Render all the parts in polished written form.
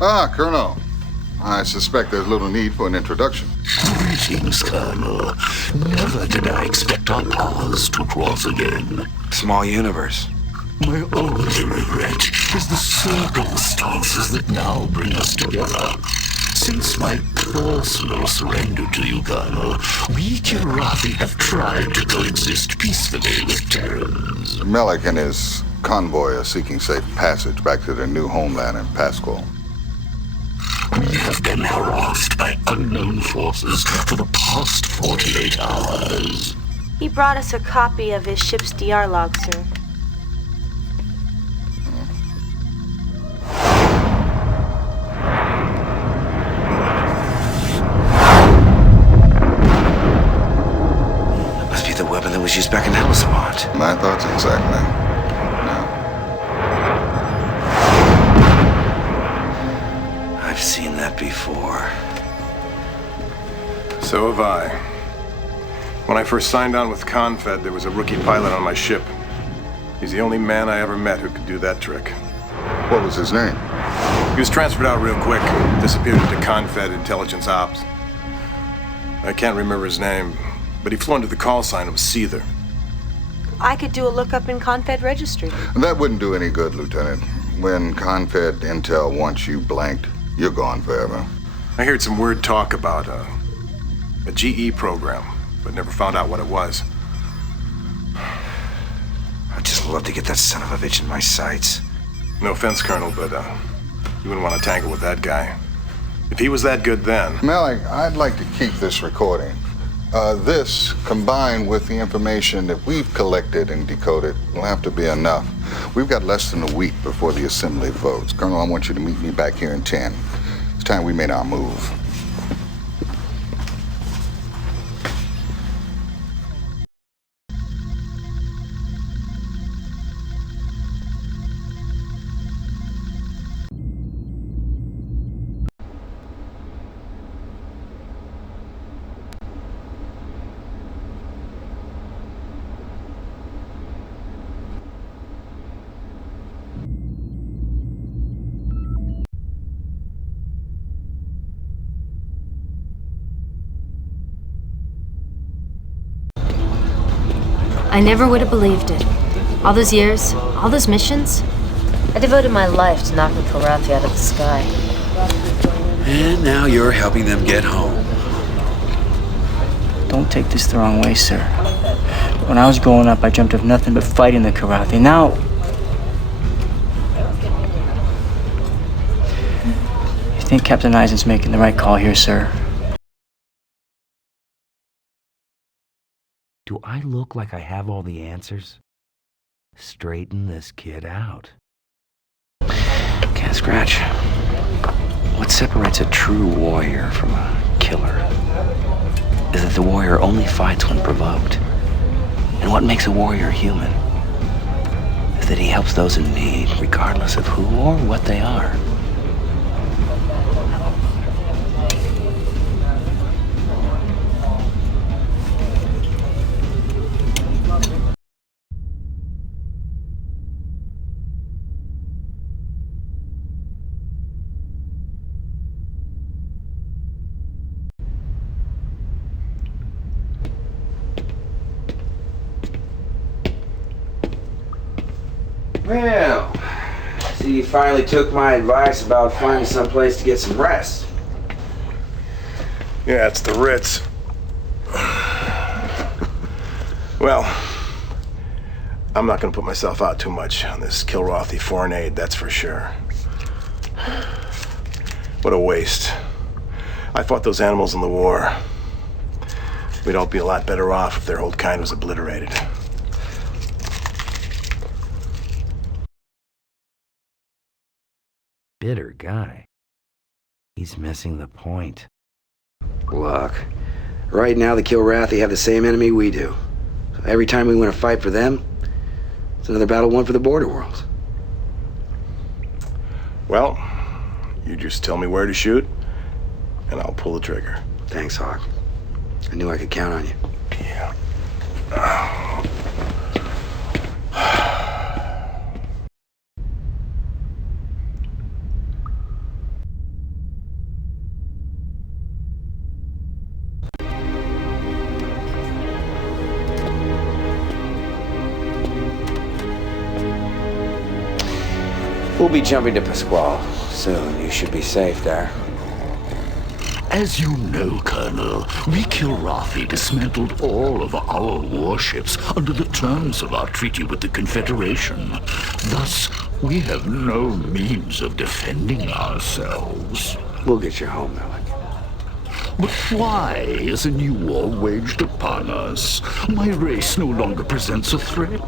Ah, Colonel. I suspect there's little need for an introduction. Greetings, Colonel. Never did I expect our paths to cross again. Small universe. My only regret is the circumstances that now bring us together. Since my personal surrender to you, Colonel, we Kilrathi have tried to coexist peacefully with Terrans. Melek and his convoy are seeking safe passage back to their new homeland in Pascal. We have been harassed by unknown forces for the past 48 hours. He brought us a copy of his ship's DR log, sir. Must be the weapon that was used back in Hellasavant. My thoughts exactly. No. I've seen that before. So have I. When I first signed on with Confed, there was a rookie pilot on my ship. He's the only man I ever met who could do that trick. What was his name? He was transferred out real quick, disappeared into Confed Intelligence Ops. I can't remember his name, but he flew under the call sign of Seether. I could do a lookup in Confed Registry. That wouldn't do any good, Lieutenant. When Confed Intel wants you blanked, you're gone forever. I heard some weird talk about a GE program, but never found out what it was. I'd just love to get that son of a bitch in my sights. No offense, Colonel, but you wouldn't want to tangle with that guy. If he was that good then... Melek, I'd like to keep this recording. This, combined with the information that we've collected and decoded, will have to be enough. We've got less than a week before the assembly votes. Colonel, I want you to meet me back here in 10. It's time we made our move. I never would have believed it. All those years, all those missions. I devoted my life to knocking Kilrathi out of the sky. And now you're helping them get home. Don't take this the wrong way, sir. When I was growing up, I dreamt of nothing but fighting the Kilrathi. Now... You think Captain Eisen's making the right call here, sir? Do I look like I have all the answers? Straighten this kid out. Can't scratch. What separates a true warrior from a killer is that the warrior only fights when provoked. And what makes a warrior human is that he helps those in need, regardless of who or what they are. Well, see, you finally took my advice about finding some place to get some rest. Yeah, it's the Ritz. Well, I'm not gonna put myself out too much on this Kilrathi foreign aid, that's for sure. What a waste. I fought those animals in the war. We'd all be a lot better off if their whole kind was obliterated. Bitter guy. He's missing the point. Look, right now the Kilrathi have the same enemy we do. So every time we win a fight for them, it's another battle won for the border worlds. Well, you just tell me where to shoot, and I'll pull the trigger. Thanks, Hawk. I knew I could count on you. Yeah. We'll be jumping to Pasquale soon. You should be safe there. As you know, Colonel, we Kilrathi dismantled all of our warships under the terms of our treaty with the Confederation. Thus, we have no means of defending ourselves. We'll get you home, Malik. But why is a new war waged upon us? My race no longer presents a threat.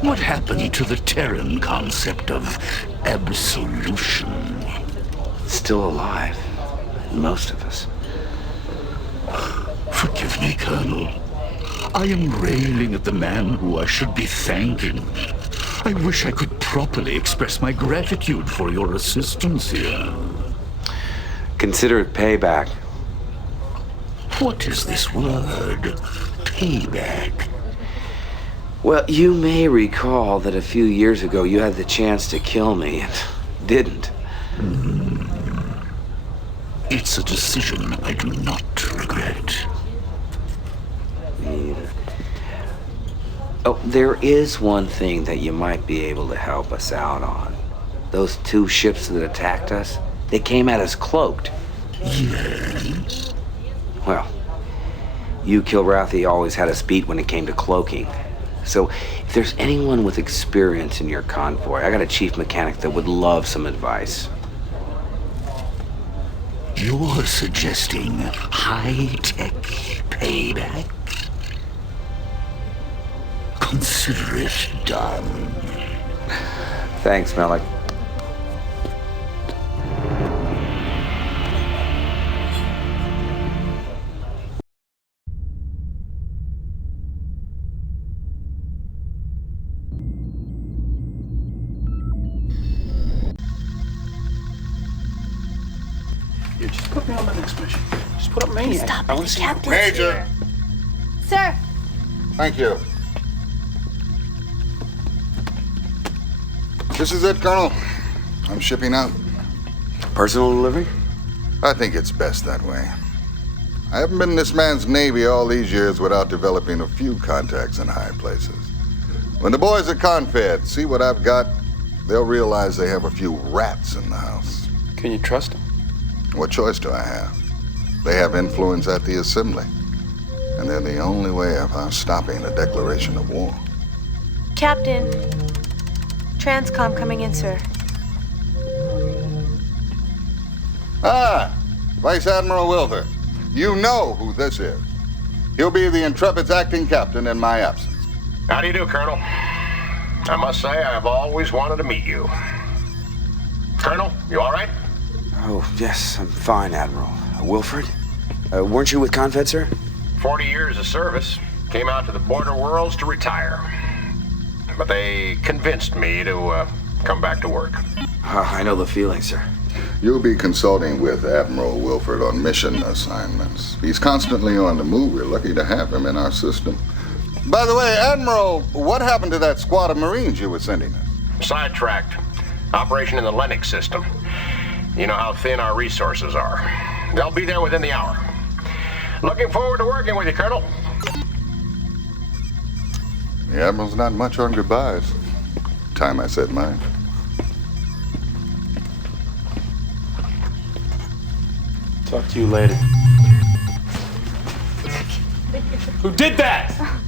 What happened to the Terran concept of absolution? Still alive. Most of us. Forgive me, Colonel. I am railing at the man who I should be thanking. I wish I could properly express my gratitude for your assistance here. Consider it payback. What is this word? Payback. Well, you may recall that a few years ago you had the chance to kill me and didn't. It's a decision I do not regret. Neither. Oh, there is one thing that you might be able to help us out on. Those 2 ships that attacked us, they came at us cloaked. Yes? Well, you Kilrathi always had us beat when it came to cloaking. So, if there's anyone with experience in your convoy, I got a chief mechanic that would love some advice. You're suggesting high-tech payback? Consider it done. Thanks, Malik. Yeah, just put me on the next mission. Just put up Maniac. Stop I it, want to see Captain. Major! Sir! Thank you. This is it, Colonel. I'm shipping out. Personal delivery? I think it's best that way. I haven't been in this man's Navy all these years without developing a few contacts in high places. When the boys at Confed see what I've got, they'll realize they have a few rats in the house. Can you trust him? What choice do I have? They have influence at the Assembly, and they're the only way of us stopping a declaration of war. Captain. Transcom coming in, sir. Ah, Vice Admiral Wilfer. You know who this is. He'll be the Intrepid's acting captain in my absence. How do you do, Colonel? I must say, I've always wanted to meet you. Colonel, you all right? Oh, yes, I'm fine, Admiral. Wilfred? Weren't you with Confed, sir? 40 years of service. Came out to the border worlds to retire. But they convinced me to come back to work. I know the feeling, sir. You'll be consulting with Admiral Wilford on mission assignments. He's constantly on the move. We're lucky to have him in our system. By the way, Admiral, what happened to that squad of Marines you were sending us? Sidetracked. Operation in the Lennox system. You know how thin our resources are. They'll be there within the hour. Looking forward to working with you, Colonel. The Admiral's not much on goodbyes. Time I said mine. Talk to you later. Who did that?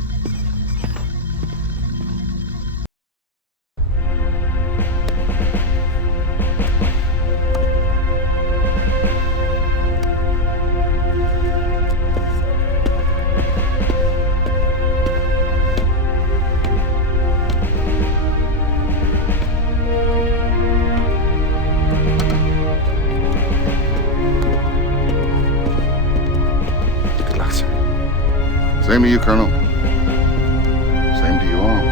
Same to you, Colonel. Same to you all.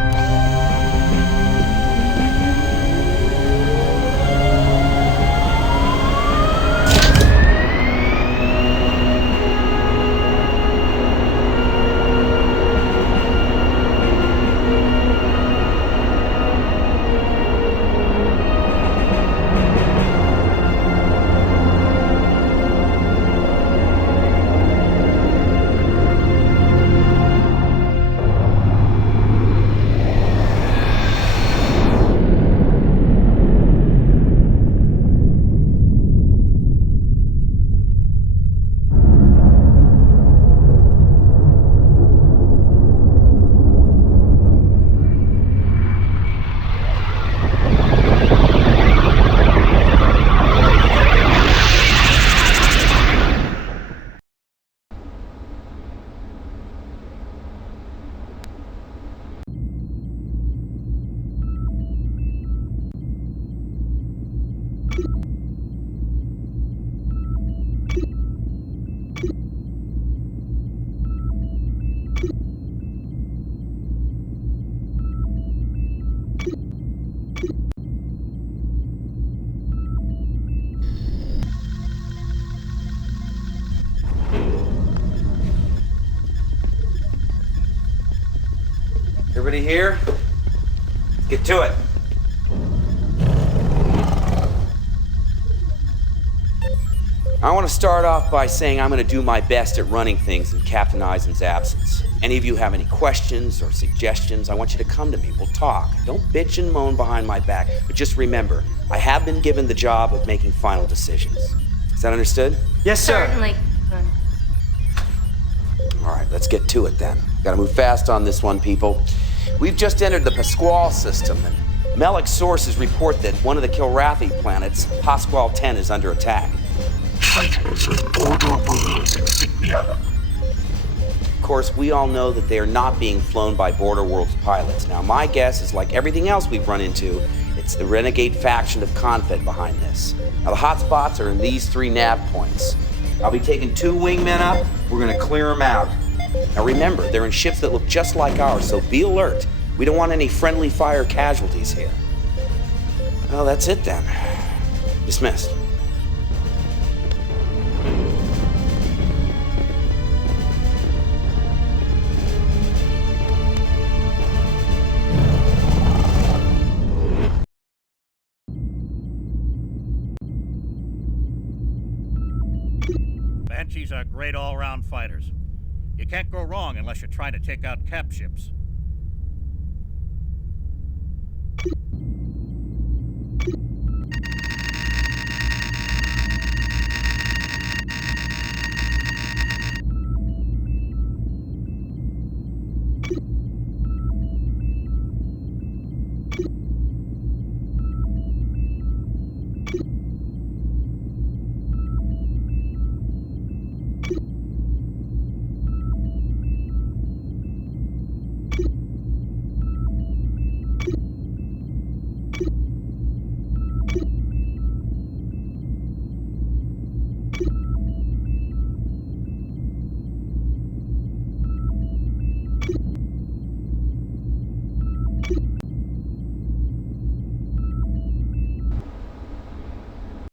Everybody here? Let's get to it. I want to start off by saying I'm going to do my best at running things in Captain Eisen's absence. Any of you have any questions or suggestions, I want you to come to me. We'll talk. Don't bitch and moan behind my back, but just remember, I have been given the job of making final decisions. Is that understood? Yes, sir. Certainly. All right, let's get to it then. Gotta move fast on this one, people. We've just entered the Pasquale system, and Melek's sources report that one of the Kilrathi planets, Pasquale 10, is under attack. Fighters with Border Worlds insignia. Of course, we all know that they are not being flown by Border Worlds pilots. Now, my guess is like everything else we've run into, it's the renegade faction of Confed behind this. Now, the hotspots are in these 3 nav points. I'll be taking 2 wingmen up. We're gonna clear them out. Now remember, they're in ships that look just like ours, so be alert. We don't want any friendly fire casualties here. Well, that's it then. Dismissed. Banshees are great all-round fighters. You can't go wrong unless you're trying to take out cap ships.